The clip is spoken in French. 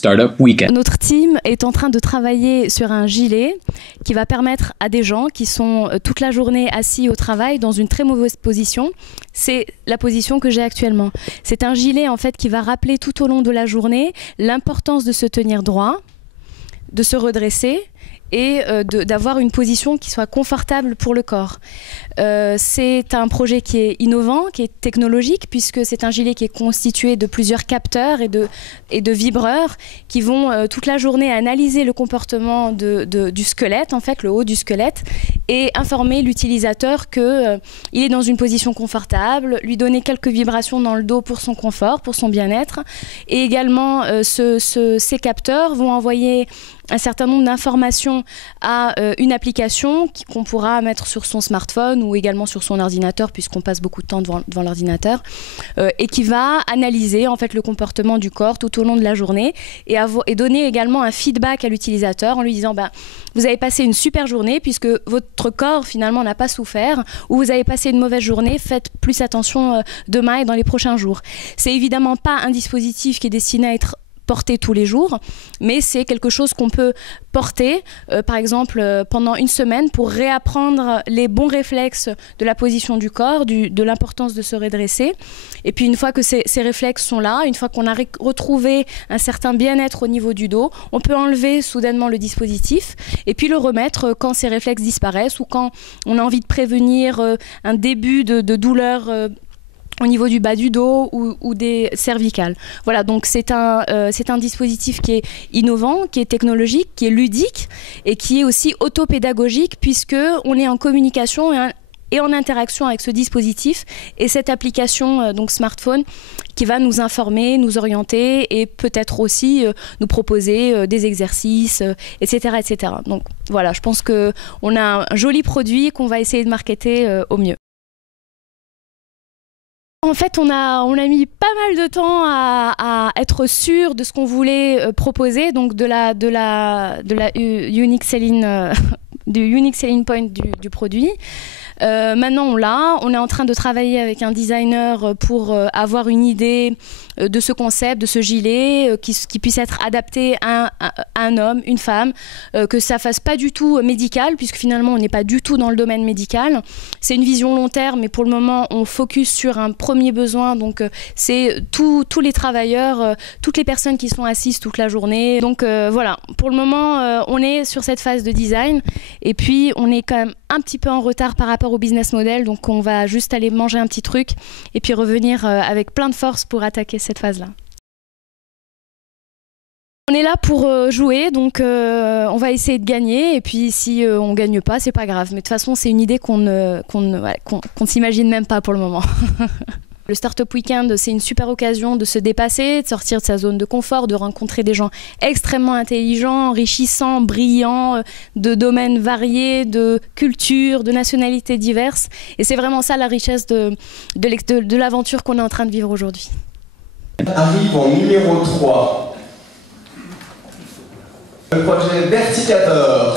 Startup Weekend. Notre team est en train de travailler sur un gilet qui va permettre à des gens qui sont toute la journée assis au travail dans une très mauvaise position. C'est la position que j'ai actuellement. C'est un gilet en fait qui va rappeler tout au long de la journée l'importance de se tenir droit, de se redresser et d'avoir une position qui soit confortable pour le corps. C'est un projet qui est innovant, qui est technologique, puisque c'est un gilet qui est constitué de plusieurs capteurs et de vibreurs qui vont toute la journée analyser le comportement du squelette, en fait, le haut du squelette, et informer l'utilisateur qu'il est dans une position confortable, lui donner quelques vibrations dans le dos pour son confort, pour son bien-être. Et également, ces capteurs vont envoyer un certain nombre d'informations à une application qu'on pourra mettre sur son smartphone ou également sur son ordinateur, puisqu'on passe beaucoup de temps devant l'ordinateur, et qui va analyser en fait le comportement du corps tout au long de la journée et donner également un feedback à l'utilisateur en lui disant vous avez passé une super journée puisque votre corps finalement n'a pas souffert, ou vous avez passé une mauvaise journée, faites plus attention demain et dans les prochains jours. C'est évidemment pas un dispositif qui est destiné à être porter tous les jours, mais c'est quelque chose qu'on peut porter, par exemple, pendant une semaine pour réapprendre les bons réflexes de la position du corps, de l'importance de se redresser. Et puis une fois que ces réflexes sont là, une fois qu'on a retrouvé un certain bien-être au niveau du dos, on peut enlever soudainement le dispositif et puis le remettre quand ces réflexes disparaissent ou quand on a envie de prévenir un début de douleur au niveau du bas du dos ou des cervicales. Voilà, donc c'est un dispositif qui est innovant, qui est technologique, qui est ludique et qui est aussi autopédagogique puisqu'on est en communication et en interaction avec ce dispositif et cette application donc smartphone qui va nous informer, nous orienter et peut-être aussi nous proposer des exercices, etc., etc. Donc voilà, je pense qu'on a un joli produit qu'on va essayer de marketer au mieux. En fait, on a mis pas mal de temps à être sûr de ce qu'on voulait proposer, donc de la unique selling, du unique selling point du produit. Maintenant, on est en train de travailler avec un designer pour avoir une idée de ce concept, de ce gilet, qui puisse être adapté à un homme, une femme, que ça fasse pas du tout médical, puisque finalement on n'est pas du tout dans le domaine médical. C'est une vision long terme, mais pour le moment on focus sur un premier besoin, donc c'est tous les travailleurs, toutes les personnes qui sont assises toute la journée. Donc voilà, pour le moment on est sur cette phase de design, et puis on est quand même un petit peu en retard par rapport au business model, donc on va juste aller manger un petit truc et puis revenir avec plein de force pour attaquer cette phase-là. On est là pour jouer, donc on va essayer de gagner, et puis si on gagne pas, c'est pas grave. Mais de toute façon, c'est une idée qu'on ne s'imagine même pas pour le moment. Le Startup Weekend, c'est une super occasion de se dépasser, de sortir de sa zone de confort, de rencontrer des gens extrêmement intelligents, enrichissants, brillants, de domaines variés, de cultures, de nationalités diverses. Et c'est vraiment ça la richesse de l'aventure qu'on est en train de vivre aujourd'hui. Arrive en numéro 3. Le projet Verticator.